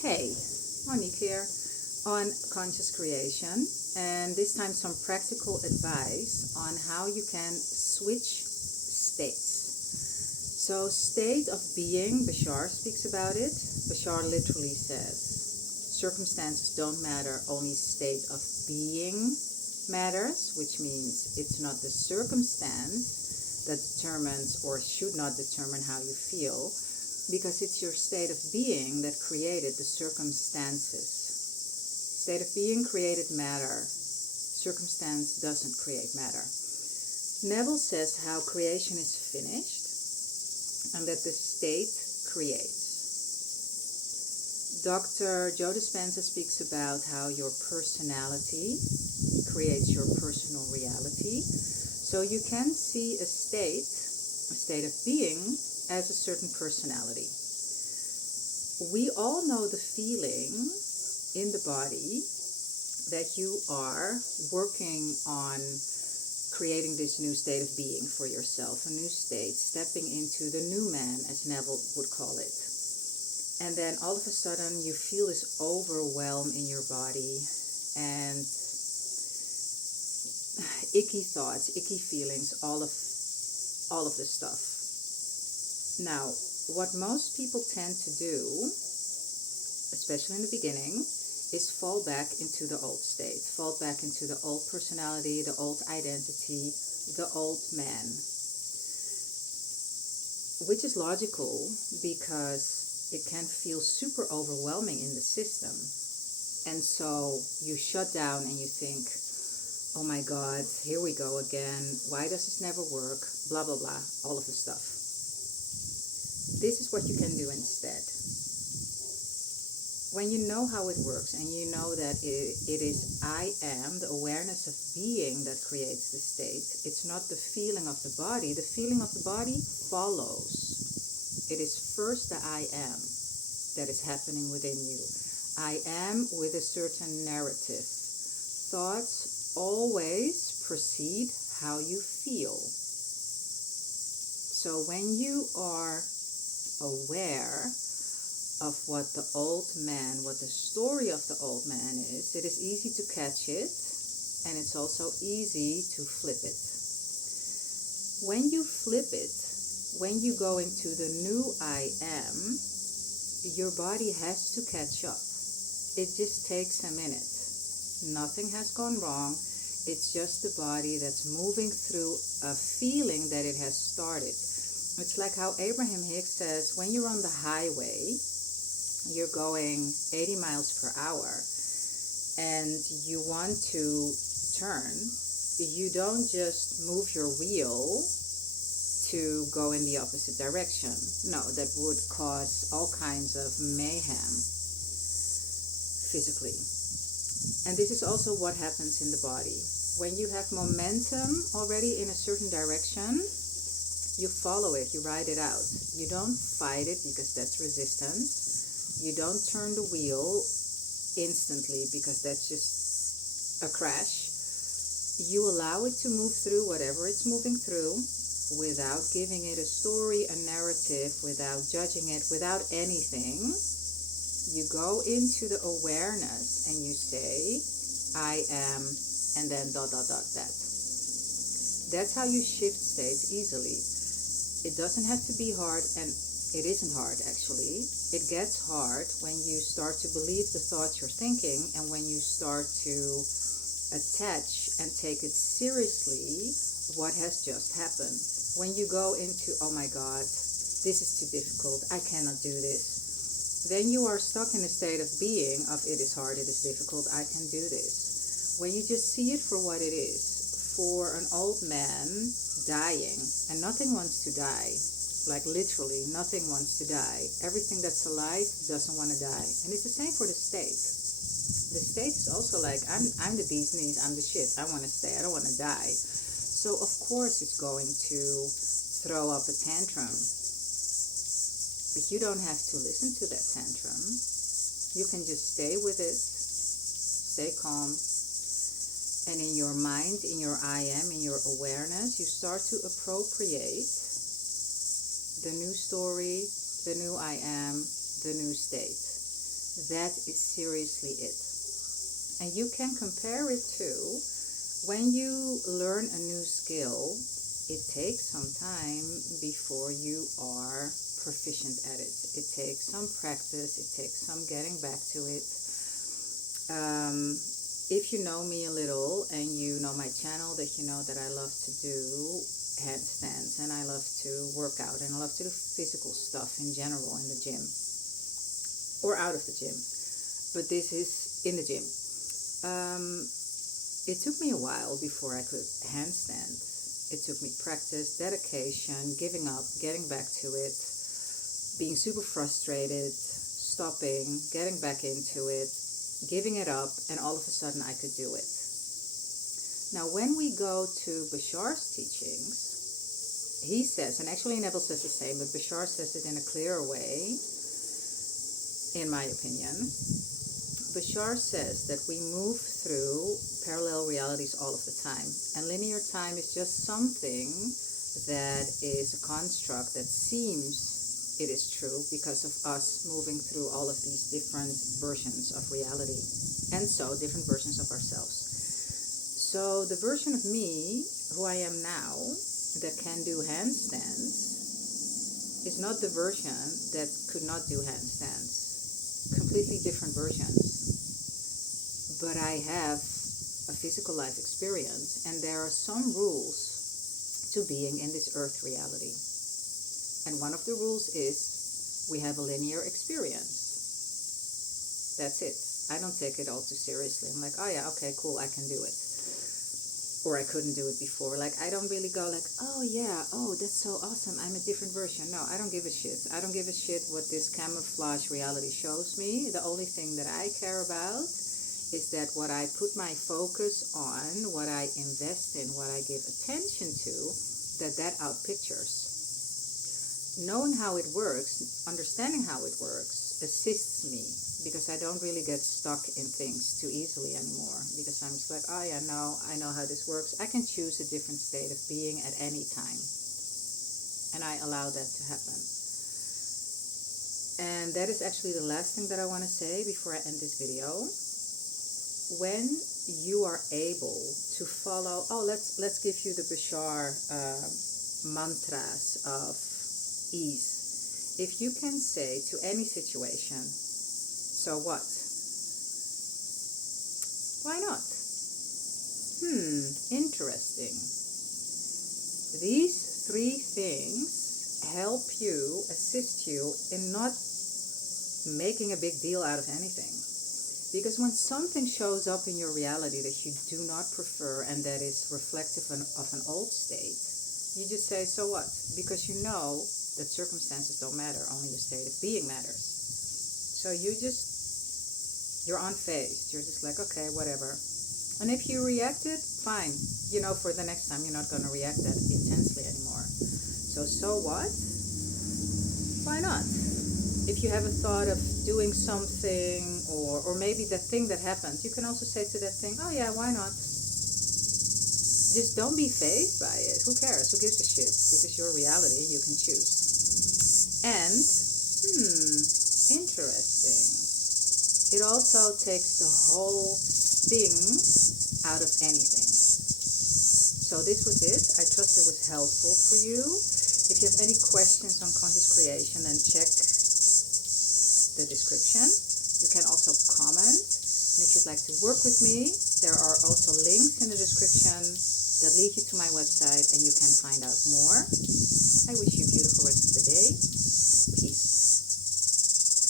Hey, Monique here on Conscious Creation, and this time some practical advice on how you can switch states. So, state of being, Bashar speaks about it. Bashar literally says, circumstances don't matter, only state of being matters, which means it's not the circumstance that determines or should not determine how you feel, because it's your state of being that created the circumstances. State of being created matter. Circumstance doesn't create matter. Neville says how creation is finished and that the state creates. Dr. Joe Dispenza speaks about how your personality creates your personal reality. So you can see a state of being, as a certain personality. We all know the feeling in the body that you are working on creating this new state of being for yourself, a new state, stepping into the new man, as Neville would call it. And then all of a sudden you feel this overwhelm in your body and icky thoughts, icky feelings, all of this stuff. Now, what most people tend to do, especially in the beginning, is fall back into the old state, fall back into the old personality, the old identity, the old man. Which is logical because it can feel super overwhelming in the system. And so you shut down and you think, oh my God, here we go again. Why does this never work? Blah, blah, blah, all of the stuff. This is what you can do instead. When you know how it works and you know that it is I am, the awareness of being that creates the state, it's not the feeling of the body. The feeling of the body follows. It is first the I am that is happening within you. I am with a certain narrative. Thoughts always precede how you feel. So when you are aware of what the old man, what the story of the old man is, it is easy to catch it, and it's also easy to flip it. When you flip it, when you go into the new I am, your body has to catch up. It just takes a minute. Nothing has gone wrong. It's just the body that's moving through a feeling that it has started. It's like how Abraham Hicks says, when you're on the highway, you're going 80 miles per hour, and you want to turn, you don't just move your wheel to go in the opposite direction. No, that would cause all kinds of mayhem physically. And this is also what happens in the body. When you have momentum already in a certain direction, you follow it, you ride it out. You don't fight it because that's resistance. You don't turn the wheel instantly because that's just a crash. You allow it to move through whatever it's moving through without giving it a story, a narrative, without judging it, without anything. You go into the awareness and you say, I am, and then ... that. That's how you shift states easily. It doesn't have to be hard, and it isn't hard actually. It gets hard when you start to believe the thoughts you're thinking and when you start to attach and take it seriously what has just happened. When you go into, oh my God, this is too difficult, I cannot do this. Then you are stuck in a state of being of it is hard, it is difficult, I can do this. When you just see it for what it is, for an old man dying, and nothing wants to die, like literally nothing wants to die. Everything that's alive doesn't want to die. And it's the same for the state. The state is also like, I'm the bee's knees, I'm the shit, I want to stay, I don't want to die. So of course it's going to throw up a tantrum. But you don't have to listen to that tantrum. You can just stay with it, stay calm, and in your mind, in your I am, in your awareness, you start to appropriate the new story, the new I am, the new state. that is seriously it. And you can compare it to when you learn a new skill, it takes some time before you are proficient at it. It takes some practice, it takes some getting back to it. If you know me a little and you know my channel, that you know that I love to do handstands and I love to work out and I love to do physical stuff in general in the gym or out of the gym. But this is in the gym. It took me a while before I could handstand. It took me practice, dedication, giving up, getting back to it, being super frustrated, stopping, getting back into it, giving it up, and all of a sudden I could do it. Now when we go to Bashar's teachings, he says, and actually Neville says the same, but Bashar says it in a clearer way, in my opinion. Bashar says that we move through parallel realities all of the time, and linear time is just something that is a construct that seems it is true because of us moving through all of these different versions of reality, and so different versions of ourselves. So the version of me, who I am now, that can do handstands, is not the version that could not do handstands. Completely different versions. But I have a physical life experience, and there are some rules to being in this earth reality. And one of the rules is we have a linear experience. That's it. I don't take it all too seriously. I'm like, oh yeah, okay, cool, I can do it. Or I couldn't do it before. Like, I don't really go like, oh yeah, oh, that's so awesome, I'm a different version. No, I don't give a shit. I don't give a shit what this camouflage reality shows me. The only thing that I care about is that what I put my focus on, what I invest in, what I give attention to, that outpictures. Knowing how it works, understanding how it works, assists me, because I don't really get stuck in things too easily anymore, because I'm just like, oh yeah, no, I know how this works. I can choose a different state of being at any time, and I allow that to happen. And that is actually the last thing that I want to say before I end this video. When you are able to follow, let's give you the Bashar mantras of ease. If you can say to any situation, so what? Why not? Interesting. These three things help you, assist you in not making a big deal out of anything. Because when something shows up in your reality that you do not prefer and that is reflective of an old state, you just say, so what? Because you know that circumstances don't matter, only your state of being matters. So you're unfazed. You're just like, okay, whatever. And if you reacted, fine. You know, for the next time, you're not going to react that intensely anymore. So what? Why not? If you have a thought of doing something, or maybe that thing that happened, you can also say to that thing, oh yeah, why not? Just don't be fazed by it. Who cares? Who gives a shit? This is your reality. You can choose. And, interesting. It also takes the whole sting out of anything. So this was it. I trust it was helpful for you. If you have any questions on conscious creation, then check the description. You can also comment. And if you'd like to work with me, there are also links in the description that lead you to my website, and you can find out more. I wish you